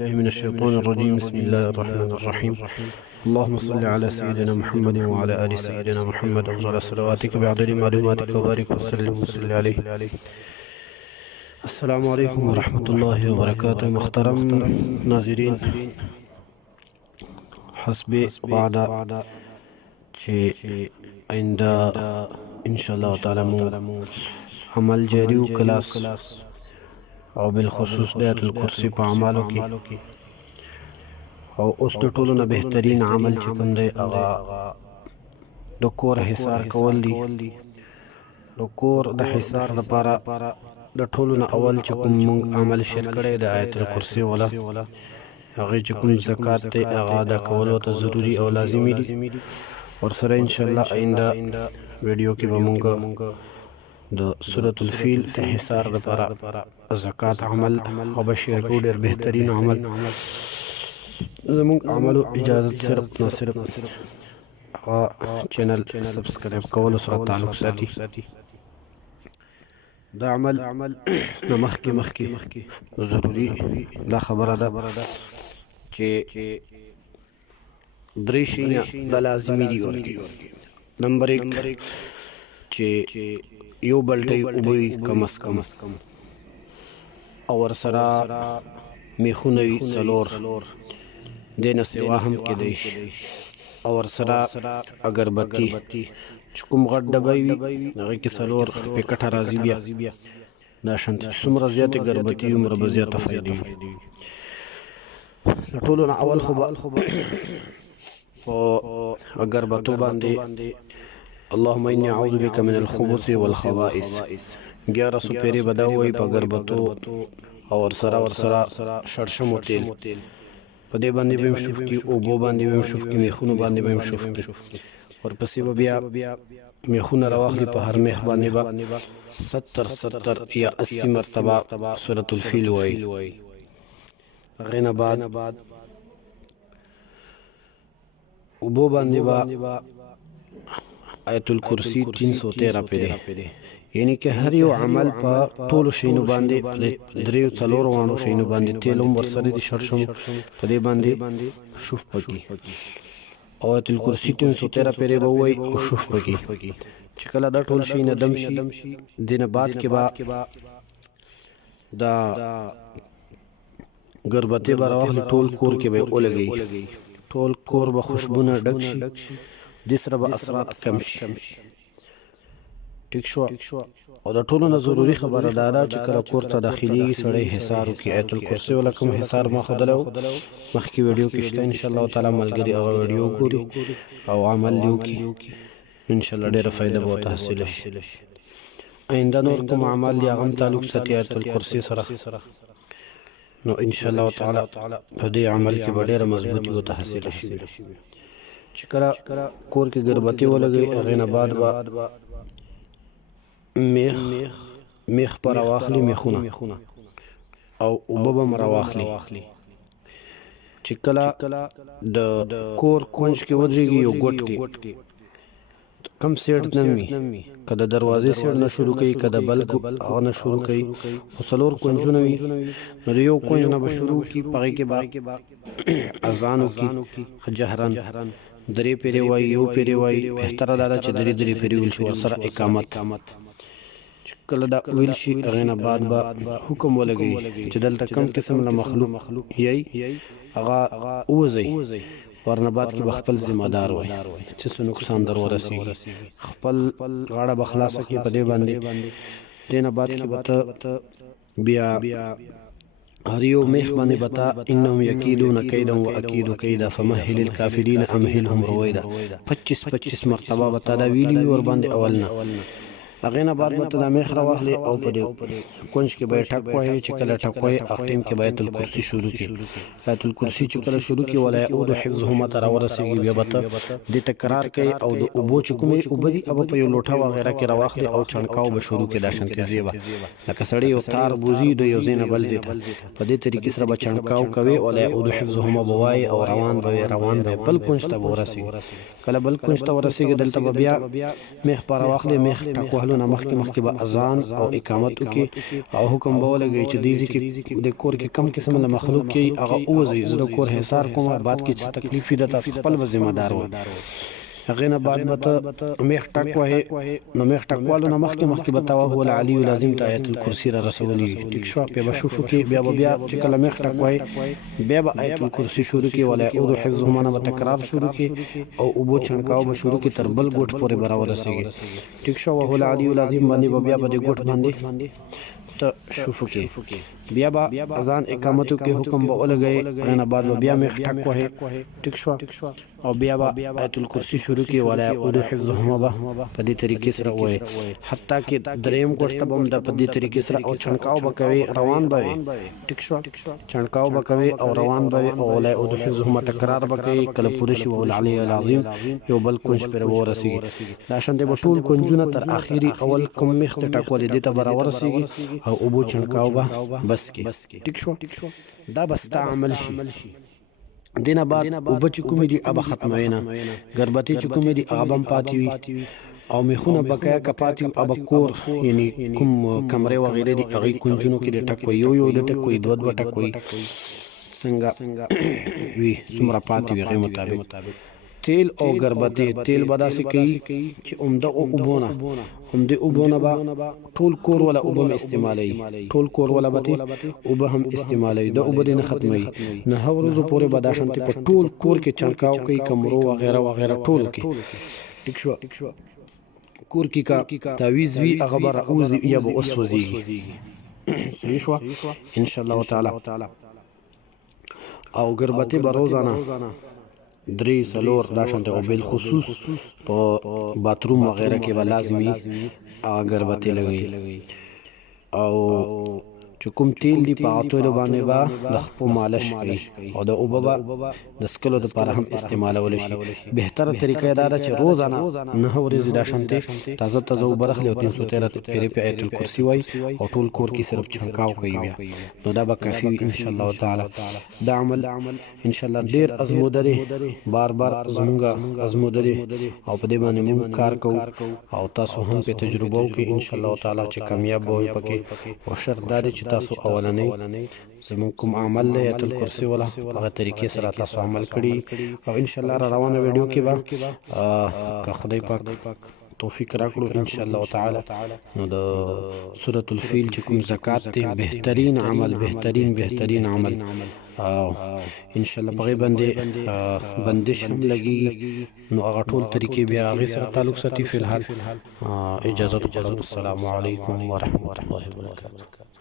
الله من الشيطان الرجيم. بسم الله الرحمن الرحيم. اللهم صل على سيدنا محمد وعلى آل سيدنا محمد وعلى صلواتك بعدد معلوماتك وبارك وسلم وصل عليه. السلام عليكم ورحمة الله وبركاته. محترم ناظرین، حسب وعده چې آئنده ان شاء الله تعالی مو عمل جاری و کلاس او بالخصوص د آیت الکرسی په اعمالو کې او اوس د ټولو نه بهترین عمل چې کوم دی هغه د کور حصار کول دي. د کور د حصار لپاره د ټولو نه اول چې کوم موږ عمل شروع کړی د آیت الکرسی ولا هغه چې کوم زکات دی هغه ادا کولو ته ضروری او لازمي دي. ورسره ان شاء الله آئنده ویډیو کې به موږ د سورة الفیل د حصار لپاره زکات عمل او بشیر کو ډېر بهترین عمل زموږ عملو اجازت صرف نه صرف هغه چینل سبسکرایب کول سره تعلق ساتي. دا عمل نه مخکې ضروری دا خبره ده چې درې شیونه د لازمي دي. نمبر 1 چې یو بلټۍ اوبه کم از کم او ورسره میخونه وي څلور دې نه سوا هم کېدی شي او ورسره اګربتي چې کوم غټ ډبی وي هغې کې څلور پیکټه راځي. بیا دا شانتې چې څومره زیاتې اګربتي وي هومره به زیاته فایدې وي. له ټولو نه اول خو به په اګربتو باندې اللهم انی اعوذ بک من الخبث والخبائث 1100 پیری بداوي په اګربتو او ورسره شړشمو تیل په دې باندې به شوف کی او بو باندې به شوف کی میخونو باندې به شوف کی ورپسې به بیا میخونه راوخلي په هر میخ باندې به 70 یا 80 مرتبه سورة الفیل وای. غینا بعد او بو باندې به آیت الکرسی 313 پیری، یعنی که هر یو عمل په ټولو شینو باندې دریو څلور وانو شینو باندې تیل هم ورسره دي شړشم په دې باندې شوف پکې او آیت الکرسی 313 پیری به وای او شوف پکې چې کله دا ټول شي نه دم شي دینه بعد کې با دا ګربته براوخلی ټول کور کې به ولګي، ټول کور به خوشبونه ډک شي، د سره به اثرات کم شي. ټیک شو. او د ټولو نه ضروري خبره دا ده چې کله کور ته داخليږي سړی حصار وکړي. آیت الکرسی ولا کوم حصار ما خدلو مخکې ویډیو کې شته ان شاء الله تعالی ملګری هغه ویډیو ګوري او عمل وکړي ان شاء الله ډېره فائدہ به حاصل شي. آینده نور کوم عمل یا غم تعلق ساتي آیت الکرسی سره نو ان شاء الله تعالی په دې عمل کې ډېره مضبوطی به حاصل شي. چې کله کور کې ګربتې ولګي هغې نه بعد به میخ پر راواخلي میخونه او اوبه به م راواخلي. چې کله د کور کونج کې ودرېږي یو ګوټ کې کم سیټ نه وي، که د دروازې سیټ نه شروع کوي که د بلګ هغه نه شروع کوي خو څلور کونجونه وي نو د یو کونج نه به شروع کړي په هغې کې به اذان وکړي جهرن درې پیرې وایي یو پیرې وایي بهتره دا ده چې درې پیرې ویل شي ورسره اقامت. چې کله دا ویل شي هغې نه بعد به حکم ولګوي چې دلته کم قسم له مخلوق یی هغه ووځئ ورنه بعد کې به خپل ذمه دار وای چې څه نقصان در ورسېږي خپل غاړه به خلاصه کړي په دې باندې. دې نه بعد کې به ته بیا هر یو میخ باندې بتا انهم یکیدون کیدا و اکید کیدا فمهل الکافرین امهلهم رویدا 25 مرتبه بتا دا ویلی ور باندې اولنا هغې نه بعد به ته دا میخ راواخلې او په دې کونج کې به یې ټک وهې چې کله ټک وهې هغه ټیم کې به آیت الکرسی شروع کړي. آیت الکرسی چې کله شروع کړي ولا یعود حفظهما ته راورسېږي بیا به ته دې تکرار کوي او د اوبو چې کومې اوبه دي هغه په یو لوټه وغیره کې راواخلې او چڼکاو به شروع کړي. دا شانتې ځای به لکه سړی یو تار بوځي د یو ځای نه بل ځای ته په دې طریقې سره به چڼکاو کوي ولا یعود حفظهما به وایي او روان به بل کونج ته به ورسېږي. کله بل کونج ته ورسېږي دلته به بیا میخ په راواخلې میخ ټک وهلو وهلو نه مخکې به اذان او اقامت وکړي او حکم به ولګوي چې دې ځای کې د کور کې کم قسم له مخلوق کې هغه ووځي زه د کور حصار کوم بعد کې چې تکلیف وي د تاسو خپل به ذمہ دار وي هغه نه بعد به میخ ټک وای نو میخ ټکوالو نه مخکې به تاوه هو العلی لازم ته آیت الکرسی را رسولي ټیک شو په شوفو کې بیا چې کله میخ ټک وای بیا به آیت الکرسی شروع کې ولا اعوذ حفظهما نه تکرار شروع کې او ابو چنکاو به شروع کې تر بل ګوټ پورې برابر رسیږي ټیک شو هو العلی لازم باندې بیا به د ګوټ باندې ته شوفو کې بیا به اذان اقامتو کې حکم به ولګي نه بعد بیا میخ ټک وای ټیک شو او بیا به آیت الکرسی شروع کې ولا اعوذ حفظهما په دې طریقې سره وای حتی کې دریم ګوټ ته هم د په دې طریقې سره او چنکاو به کوي روان به ټیک شو چنکاو به کوي او روان به او ولا اعوذ حفظهما تکرار به کوي کله پوره شي او العلی العظیم یو بل کنج پر ورسیږي دا شنده به ټول کنجونه تر اخیری اول کوم مخ ته ټکول دي ته برابر ورسیږي او ابو چنکاو به بس کې ټیک شو دا بس عمل شي دینه بعد او بچ کومې دي ابا ختمه نه غربتی چې کومې دي ابم پاتې وي او میخونه بقایا کپاتی ابا کور یعنی کوم کمرې وغیرہ دي هغه کنجونو کې د ټکوي یو د ټکوي دوه ټکوي څنګه وی څومره پاتې وي غي مطابق تیل او غربتی تیل بداسي کوي چې عمده او وبونه با ټول کور ولا وبم استعمالي ټول کور ولا بته وب هم استعمالي د وب دې نه ختمي نه ورځو پورې بداشنته په ټول کور کې چنکاو کوي کمرو وغیرہ ټول کې ټیک شو کور کې کا تعویذ وی هغه بر اوز یا به اوسوځي شو ان شاء الله تعالی او غربتی بروزانه درې سلور دا شانته او بل خصوص په باتروم وغیرہ کې به لازمي اگربتی لګي او چکم تیل دی پاتول باندې با د خپل مالش کوي او د اوببا د سکلو د لپاره هم استعمالول شي بهتره طریقه دا ده چې روزانه نه ورځې دا شانته تازه وبرخلی او 313 پیری په آیت الکرسی وای او ټول کور کې صرف چنکاو کوي بیا نو دا به کافی ان شاء الله تعالی دا عمل ان شاء الله ډیر ازمودري بار زمونږه ازمودري او په دې باندې موږ کار کوو او تاسو هم په تجربه وکړئ ان شاء الله تعالی چې کامیاب وي پکې او شرط دا دی چې تاسو اولنې زموږ کوم عمل له آیت الکرسی ولا هغه طریقې سره تاسو عمل کړئ او ان شاء الله روانه ویډیو کې به که خدای پاک توفیق راکړو ان شاء الله تعالی نو د سورۃ الفیل چې کوم زکات ته بهترین عمل بهترین عمل ان شاء الله په باندې بندش لګي نو هغه ټول طریقې بیا هغه سره تعلق ساتي فی الحال اجازه السلام علیکم ورحمۃ اللہ وبرکاتہ